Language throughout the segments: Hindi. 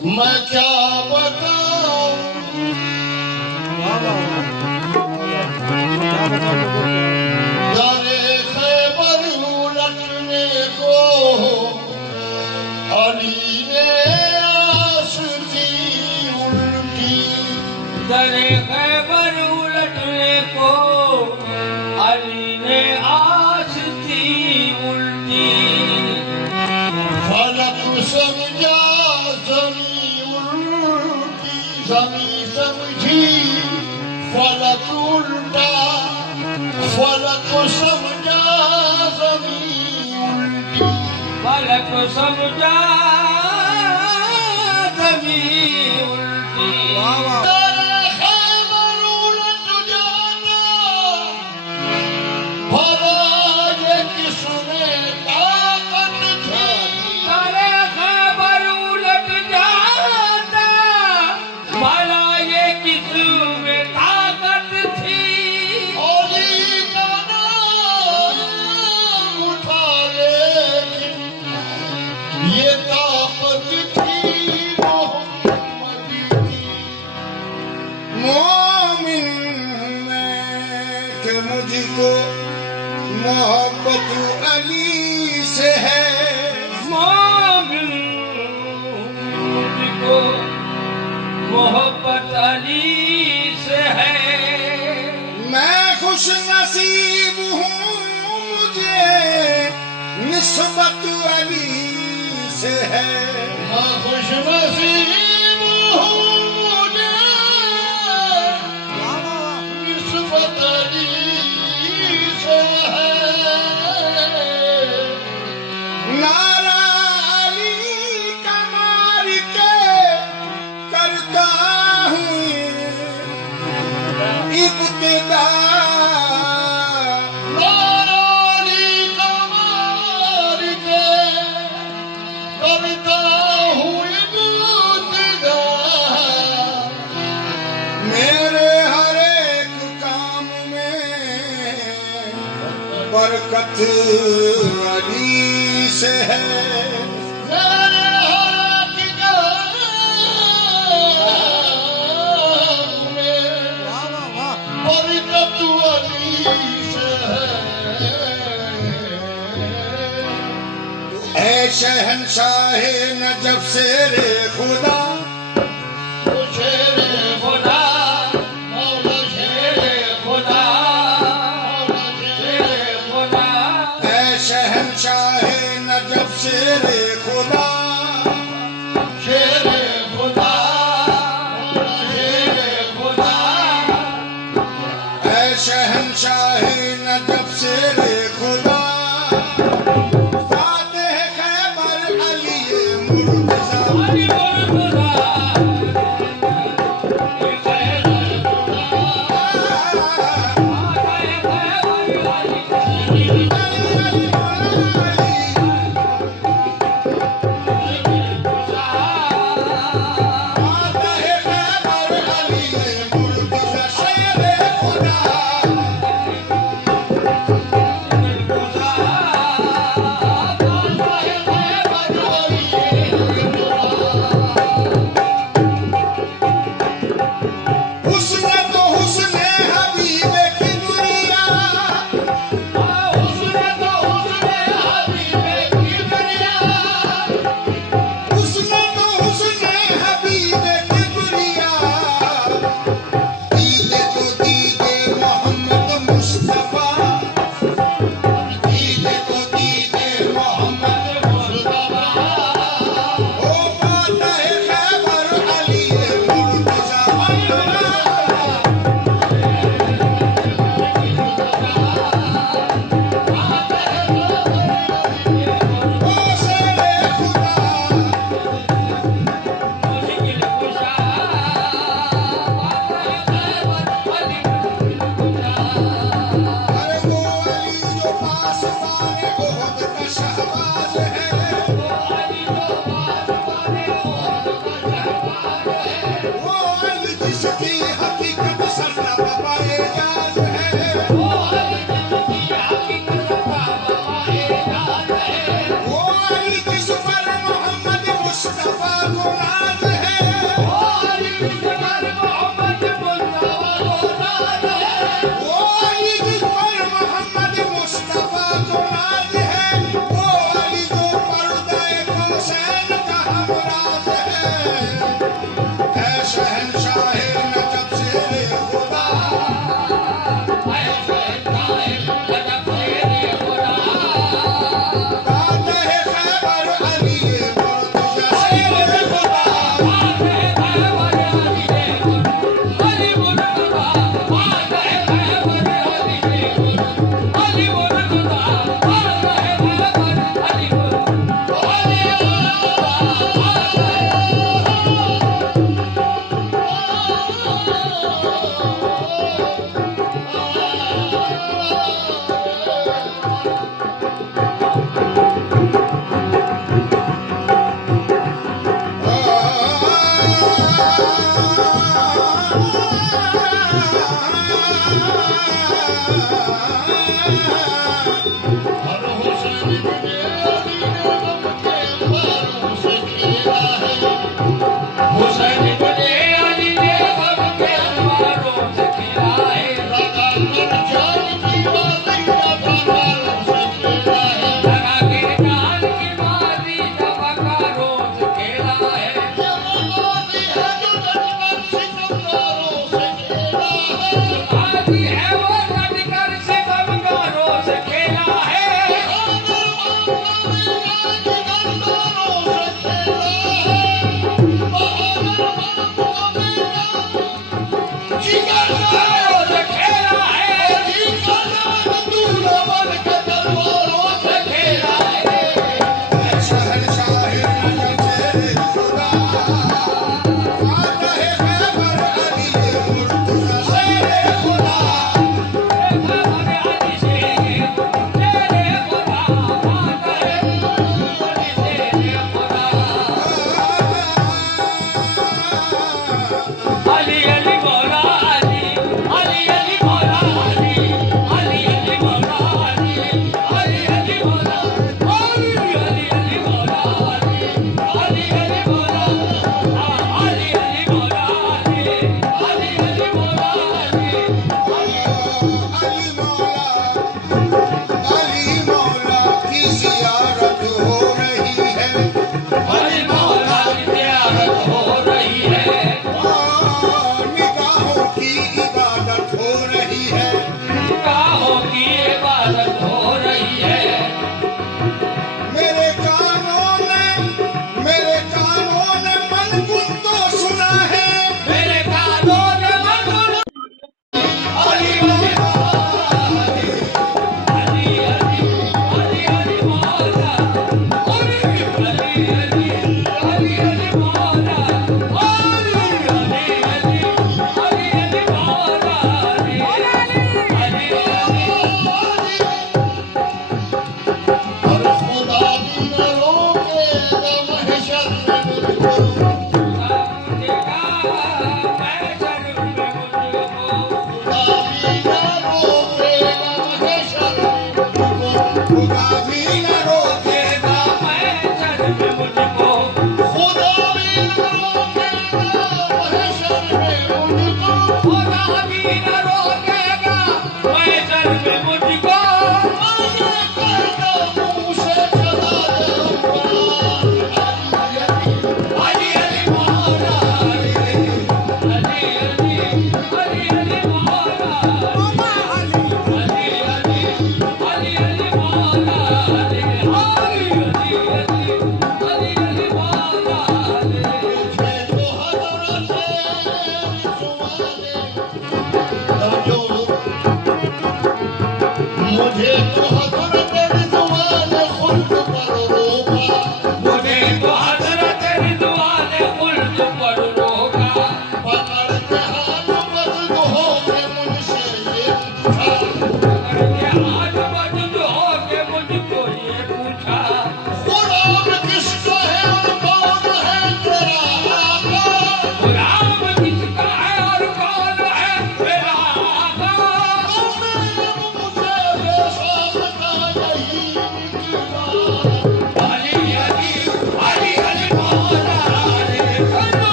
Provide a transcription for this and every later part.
मैं क्या बताऊं दरे खैबर उलटने को अली ने आस दी उल्टी दरे खैबर उलटने को अली ने आस थी उल्टी फलक समझा जमी उल्टी जमी समझी फलक उल्टा फलक समझा जमी उल्टी फलक समझा जमी उल्टी दरे खैबर उलट जाना भला ये किसने ताकत थी दरे खैबर उलट जाता भला ये किस में ताकत थी ओली का नाम उठा लेकिन ये ताकत थी मोहम्मद की मोमिन में कि मुझको मोहब्बत अली से है मोमिन मुझको मोहब्बत अली से है मैं खुश नसीब हूँ मुझे निस्बत अली से है मैं खुश नसीब हूँ मुझे निस्बत अली से है नारा अली का मार के करता हूँ इब्तिदा नारा अली का मार के करता हूँ इब्तिदा मेरे हर एक काम में बरकत अली से है मेरे हर एक काम में बरकत अली से है ऐ शहंशाहे नजब शेरे खुदा शेरे खुदा मौला शेरे खुदा शेरे खुदा ऐ शहंशाहे नजब शेरे खुदा शेरे खुदा शेरे खुदा ऐ शहंशाहे नजब शेरे खुदा फातेह खैबर अली मुर्तज़ा राज है शहंशाह नजब शेर खुदा दादा है खैबर अली मुर्तजा शेर खुदा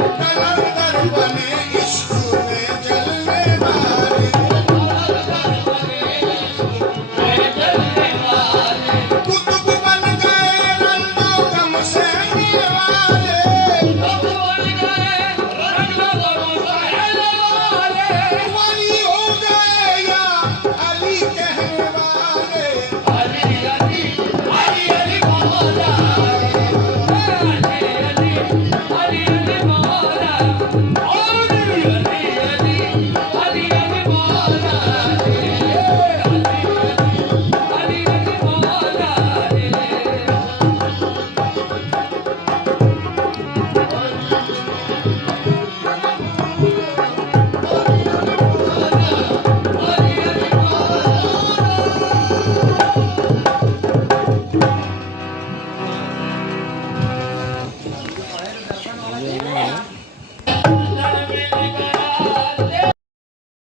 कलंक